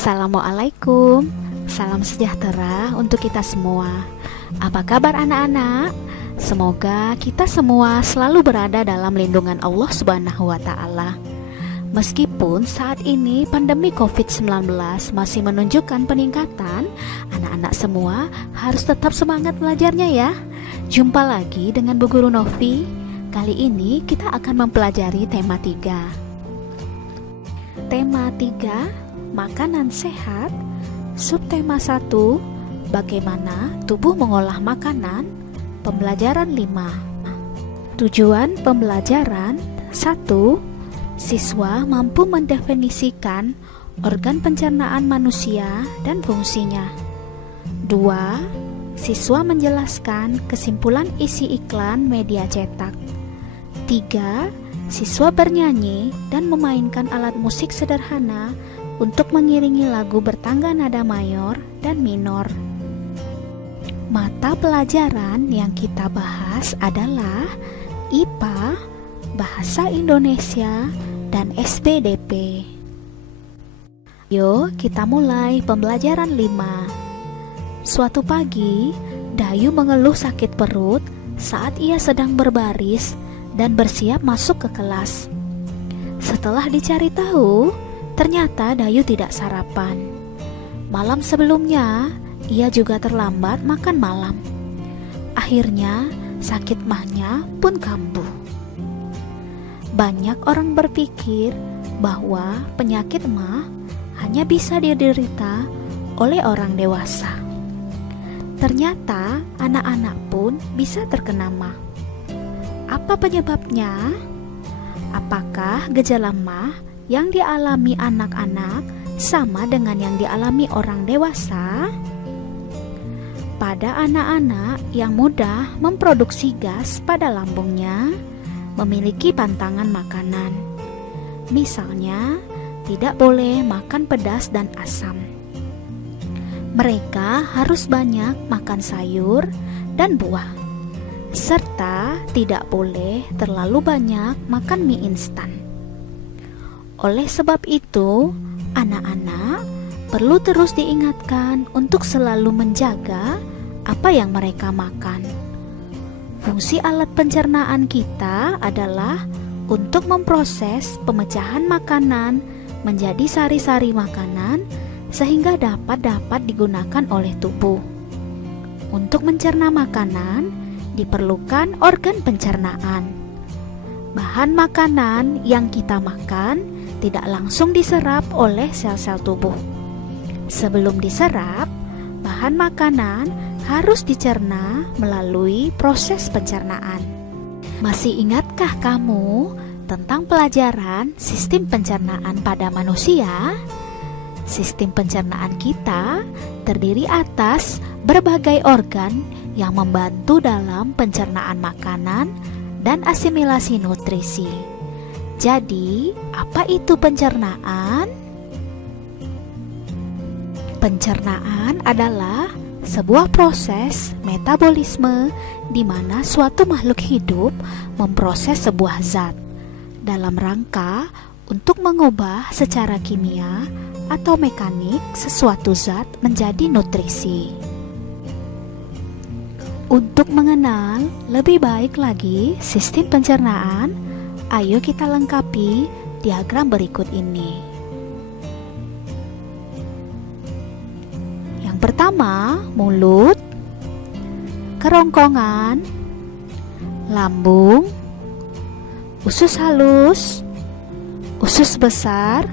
Assalamualaikum, salam sejahtera untuk kita semua. Apa kabar anak-anak? Semoga kita semua selalu berada dalam lindungan Allah Subhanahu wa Ta'ala. Meskipun saat ini pandemi COVID-19 masih menunjukkan peningkatan, anak-anak semua harus tetap semangat belajarnya ya. Jumpa lagi dengan Bu Guru Novi. Kali ini kita akan mempelajari tema 3. Tema 3, makanan sehat. Subtema 1, bagaimana tubuh mengolah makanan. Pembelajaran 5. Tujuan pembelajaran 1. Siswa mampu mendefinisikan organ pencernaan manusia dan fungsinya. 2. Siswa menjelaskan kesimpulan isi iklan media cetak. 3. Siswa bernyanyi dan memainkan alat musik sederhana untuk mengiringi lagu bertangga nada mayor dan minor. Mata pelajaran yang kita bahas adalah IPA, Bahasa Indonesia, dan SPDP. Yuk kita mulai pembelajaran 5. Suatu pagi, Dayu mengeluh sakit perut saat ia sedang berbaris dan bersiap masuk ke kelas. Setelah dicari tahu, ternyata Dayu tidak sarapan. Malam sebelumnya, ia juga terlambat makan malam. Akhirnya, sakit mahnya pun kambuh. Banyak orang berpikir bahwa penyakit mah hanya bisa diderita oleh orang dewasa. Ternyata, anak-anak pun bisa terkena mah. Apa penyebabnya? Apakah gejala mah yang dialami anak-anak sama dengan yang dialami orang dewasa? Pada anak-anak yang mudah memproduksi gas pada lambungnya, memiliki pantangan makanan. Misalnya, tidak boleh makan pedas dan asam. Mereka harus banyak makan sayur dan buah, serta tidak boleh terlalu banyak makan mie instan. Oleh sebab itu, anak-anak perlu terus diingatkan untuk selalu menjaga apa yang mereka makan. Fungsi alat pencernaan kita adalah untuk memproses pemecahan makanan menjadi sari-sari makanan sehingga dapat digunakan oleh tubuh. Untuk mencerna makanan diperlukan organ pencernaan. Bahan makanan yang kita makan tidak langsung diserap oleh sel-sel tubuh. Sebelum diserap, bahan makanan harus dicerna melalui proses pencernaan. Masih ingatkah kamu tentang pelajaran sistem pencernaan pada manusia? Sistem pencernaan kita terdiri atas berbagai organ yang membantu dalam pencernaan makanan dan asimilasi nutrisi. Jadi, apa itu pencernaan? Pencernaan adalah sebuah proses metabolisme di mana suatu makhluk hidup memproses sebuah zat dalam rangka untuk mengubah secara kimia atau mekanik sesuatu zat menjadi nutrisi. Untuk mengenal lebih baik lagi sistem pencernaan, ayo kita lengkapi diagram berikut ini. Yang pertama, mulut, kerongkongan, lambung, usus halus, usus besar,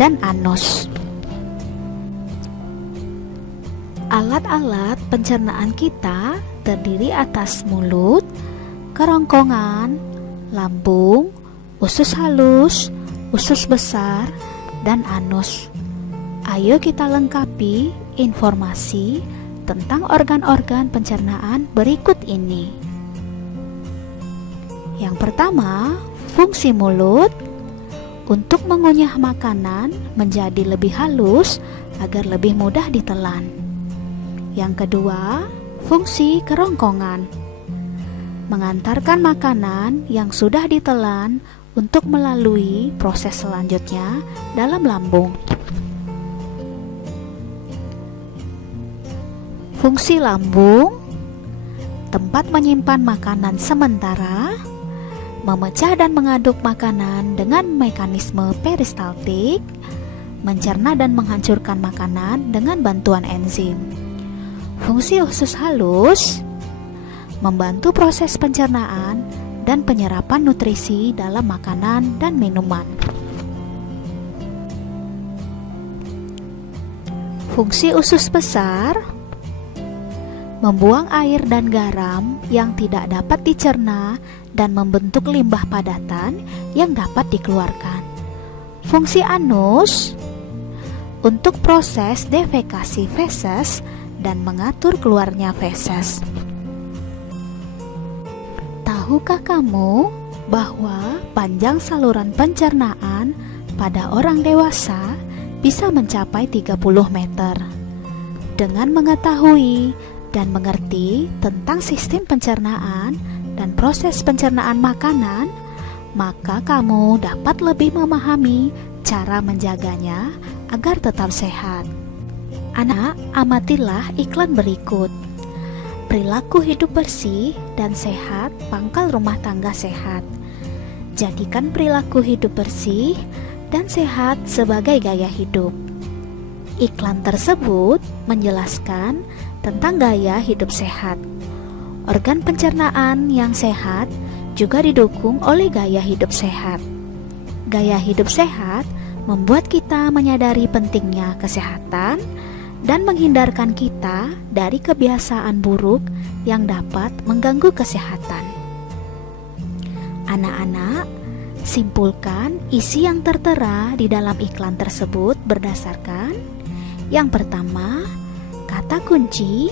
dan anus. Alat-alat pencernaan kita terdiri atas mulut, kerongkongan, lambung, usus halus, usus besar, dan anus. Ayo kita lengkapi informasi tentang organ-organ pencernaan berikut ini. Yang pertama, fungsi mulut untuk mengunyah makanan menjadi lebih halus agar lebih mudah ditelan. Yang kedua, fungsi kerongkongan mengantarkan makanan yang sudah ditelan untuk melalui proses selanjutnya dalam lambung. Fungsi lambung, tempat menyimpan makanan sementara, memecah dan mengaduk makanan dengan mekanisme peristaltik, mencerna dan menghancurkan makanan dengan bantuan enzim. Fungsi usus halus, membantu proses pencernaan dan penyerapan nutrisi dalam makanan dan minuman. Fungsi usus besar, membuang air dan garam yang tidak dapat dicerna dan membentuk limbah padatan yang dapat dikeluarkan. Fungsi anus, untuk proses defekasi feses dan mengatur keluarnya feses. Tahukah kamu bahwa panjang saluran pencernaan pada orang dewasa bisa mencapai 30 meter? Dengan mengetahui dan mengerti tentang sistem pencernaan dan proses pencernaan makanan, maka kamu dapat lebih memahami cara menjaganya agar tetap sehat. Anak, amatilah iklan berikut. Perilaku hidup bersih dan sehat, pangkal rumah tangga sehat. Jadikan perilaku hidup bersih dan sehat sebagai gaya hidup. Iklan tersebut menjelaskan tentang gaya hidup sehat. Organ pencernaan yang sehat juga didukung oleh gaya hidup sehat. Gaya hidup sehat membuat kita menyadari pentingnya kesehatan dan menghindarkan kita dari kebiasaan buruk yang dapat mengganggu kesehatan. Anak-anak, simpulkan isi yang tertera di dalam iklan tersebut berdasarkan yang pertama, kata kunci,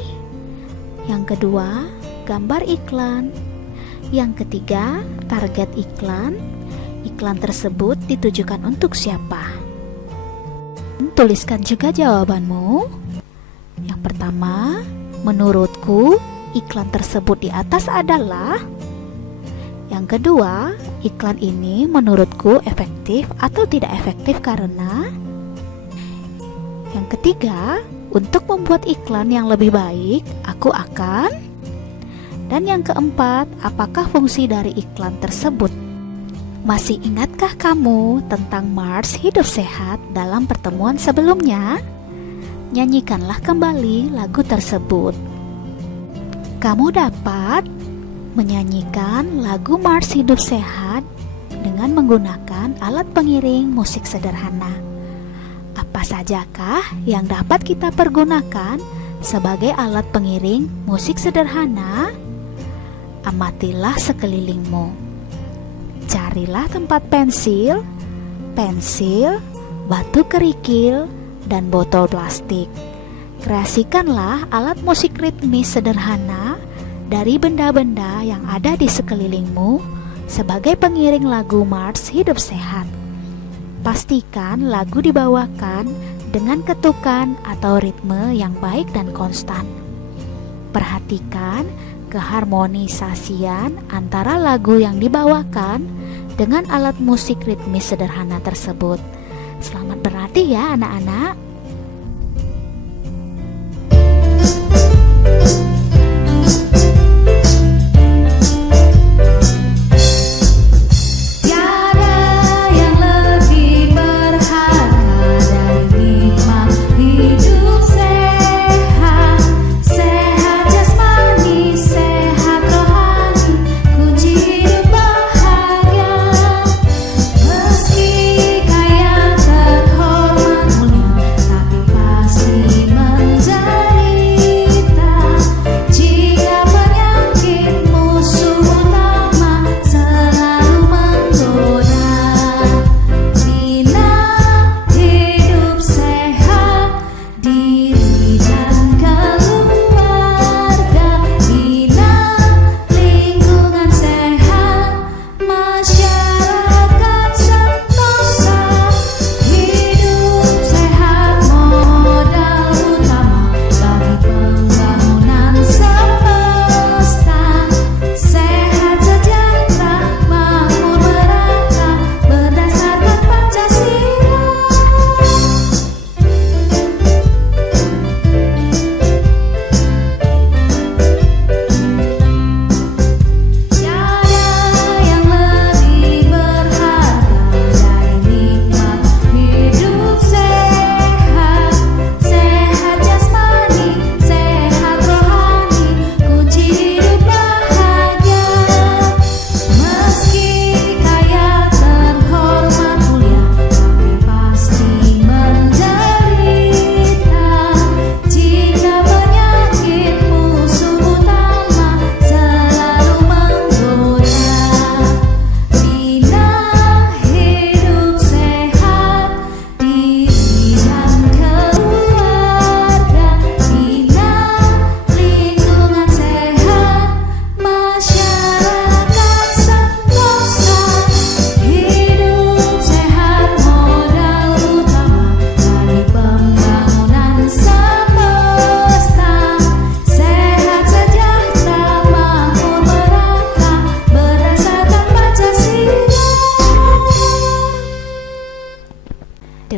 yang kedua, gambar iklan, yang ketiga, target iklan. Iklan tersebut ditujukan untuk siapa? Tuliskan juga jawabanmu. Yang pertama, menurutku iklan tersebut di atas adalah. Yang kedua, iklan ini menurutku efektif atau tidak efektif karena. Yang ketiga, untuk membuat iklan yang lebih baik, aku akan. Dan yang keempat, apakah fungsi dari iklan tersebut? Masih ingatkah kamu tentang Mars Hidup Sehat dalam pertemuan sebelumnya? Nyanyikanlah kembali lagu tersebut. Kamu dapat menyanyikan lagu Mars Hidup Sehat dengan menggunakan alat pengiring musik sederhana. Apa sajakah yang dapat kita pergunakan sebagai alat pengiring musik sederhana? Amatilah sekelilingmu. Carilah tempat pensil, batu kerikil, dan botol plastik. Kreasikanlah alat musik ritmis sederhana dari benda-benda yang ada di sekelilingmu sebagai pengiring lagu Mars Hidup Sehat. Pastikan lagu dibawakan dengan ketukan atau ritme yang baik dan konstan. Perhatikan keharmonisasian antara lagu yang dibawakan dengan alat musik ritmis sederhana tersebut. Selamat berlatih ya anak-anak.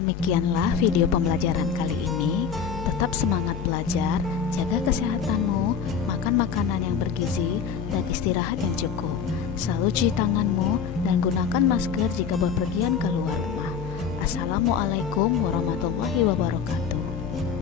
Demikianlah video pembelajaran kali ini. Tetap semangat belajar, jaga kesehatanmu, makan makanan yang bergizi, dan istirahat yang cukup. Selalu cuci tanganmu dan gunakan masker jika bepergian keluar rumah. Assalamualaikum warahmatullahi wabarakatuh.